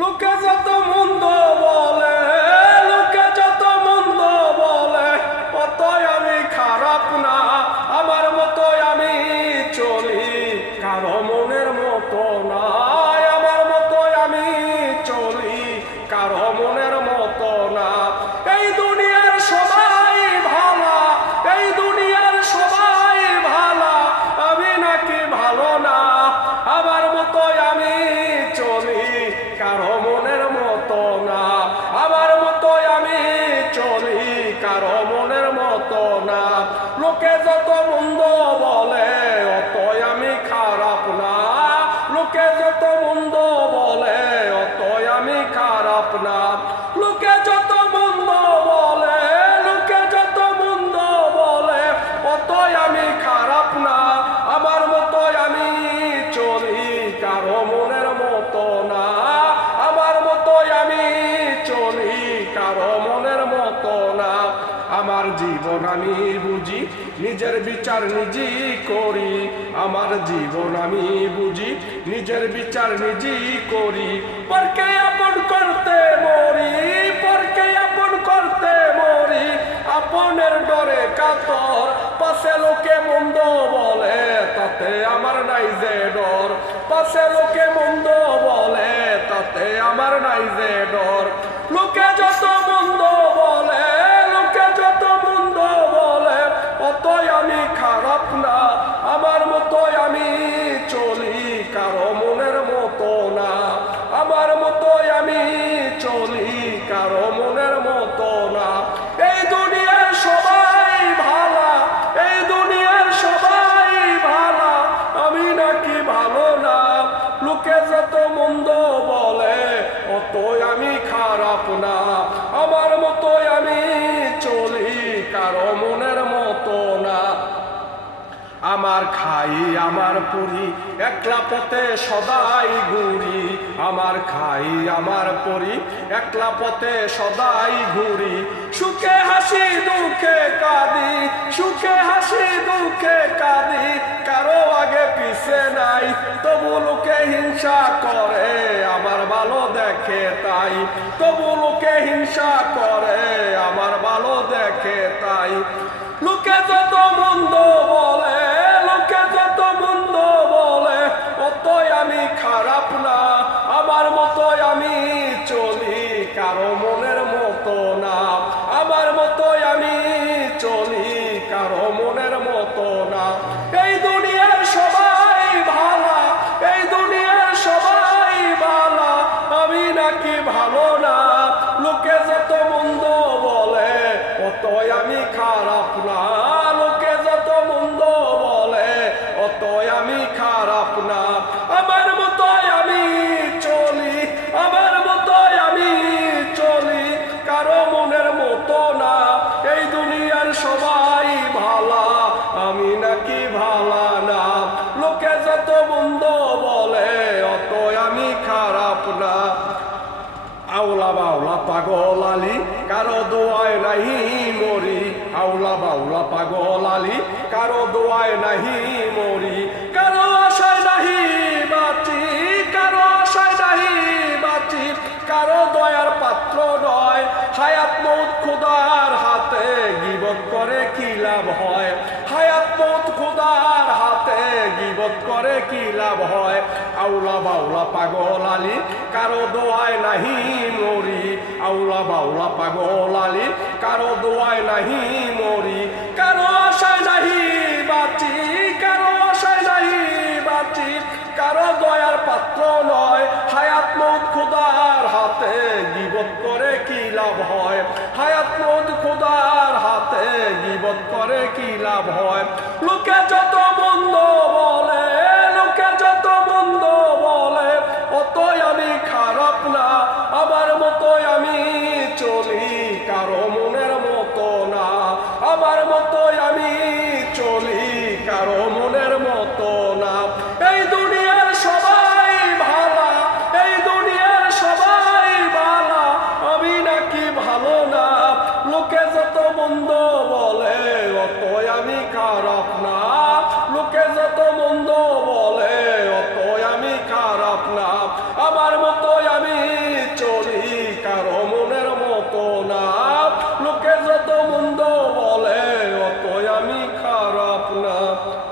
লোকে যত মন্দ বলে, লোকে যত মন্দ বলে, অতই আমি খারাপ না, আমার মতোই আমি চলি, কারো মনের মতো না, আমার মতোই আমি চলি, কারো মনের মতো না। এই দুনিয়ার সবাই ভালা, এই দুনিয়ার সবাই ভালা, আমি নাকি ভালো না, আমার মতোই আমি চলি, কারো মনের মতো না, আমার মতোই আমি চলি, কারো মনের মতো না। লোকে যত মন্দ বলে, অতই আমি খারাপ না, লোকে যত মন্দ বলে, অতই আমি খারাপ না। লোকে যত মন্দ বলে, লোকে যত মন্দ বলে, অতই আমি খারাপ না, আমার মতোই আমি চলি, কারো মনের মতো না, আমার মতোই আমি চলি, কারো মনের মতো না। আমার জীবন আমি বুঝি, নিজের বিচার নিজেই করি, আমার জীবন আমি বুঝি, নিজের বিচার নিজেই করি। পরকে আপন করতে মরি, পরকে আপন করতে মরি, আপনের ডরে কাতর, পাশে লোকে মন্দ বলে, তাতে আমার নাই যে ডর, পাশে লোকে মন্দ বলে, তাতে আমার নাই যে ডর। লোকে যত মন্দ বলে, লোকে যত মন্দ বলে, অতই আমি খারাপ না, আমার মতোই আমি চলি, কারো মনের মতো না, আমার মতোই আমি চলি, কারো মনের মতো না। এই দুনিয়ার সবাই ভালা, এই দুনিয়ার সবাই ভালা, আমি নাকি ভালো না, লোকে যত মন্দ বলে, অতই আমি খারাপ না, আমার মতোই আমি চলি, কারো মনের মতো না। আমার খাই আমার পরি, একলা পথে সদাই ঘুরি, আমার খাই আমার পরি, একলা পথে সদাই ঘুরি। সুখে হাসি দুঃখে কাঁদি, সুখে হাসি দুঃখে কাঁদি, কারো আগে পিছে নাই, তবু লোকে হিংসা করে, আমার ভালো দেখে তাই, তবু লোকে হিংসা করে, আমার ভালো দেখে তাই। লোকে যত মন্দ বলে, লোকে যত মন্দ বলে, অতই আমি খারাপ না, আমার মতোই আমি চলি, কারো মনের মতো না, আমার মতোই আমি চলি, কারো মনের মতো না। এই দুনিয়ার সবাই ভালা, এই দুনিয়ার সবাই ভালা, আমি নাকি ভালো না, লোকে যত মন্দ বলে, অতই আমি খারাপ না, লোকে যত মন্দ বলে, অতই আমি খারাপ না, আমার মতোই আমি চলি, আমার মতোই আমি চলি, কারো মনের মতো না। এই দুনিয়ার সবাই ভালা, আমি নাকি ভালা না, লোকে যত মন্দ বলে, অতই আমি খারাপ না। আউলা বাউলা পাগল আলী, কারো দোয়ায় নাহি মরি, আউলা বাউলা পাগল আলী, কারো দোয়ায় নাহি মরি, কারো আশায় নাহি বাঁচি, কারো আশায় নাহি বাঁচি, কারো দয়ার পাত্র নয়, হায়াত মৌত খোদার হাতে, গীবত করে কি লাভ হয়, হায়াত মৌত খোদার হাতে, গীবত করে কি লাভ হয়। আউলা বাউলা পাগল আলী, কারো দোয়ায় নাহি মরি, আউলা বাউলা পাগল আলী, কারো দোয়ায় নাহি মরি, কারো আশায় নাহি বাঁচি, কারো আশায় নাহি বাঁচি, কারো দয়ার পাত্র নয়, হায়াত মৌত খোদার হাতে, গীবত করে কি লাভ হয়, হায়াত মৌত খোদার হাতে, গীবত করে কি লাভ হয়। লোকে যত মন্দ বলে, লোকে যত মন্দ বলে, অতই আমি খারাপ না, আমার মতোই আমি চলি, কারো মনের মতো না, আমার মতোই আমি চলি, কারো মনের মতো না। এই দুনিয়ার সবাই ভালা, এই দুনিয়ার সবাই ভালা, আমি নাকি ভালো না, লোকে যত মন্দ বলে, অতই আমি খারাপ না, লোকে যত মন্দ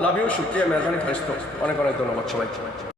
লাভ ইউ, শুক্রিয়া, মেহরবানি, খারিস্ত, অনেক অনেক ধন্যবাদ সবাই।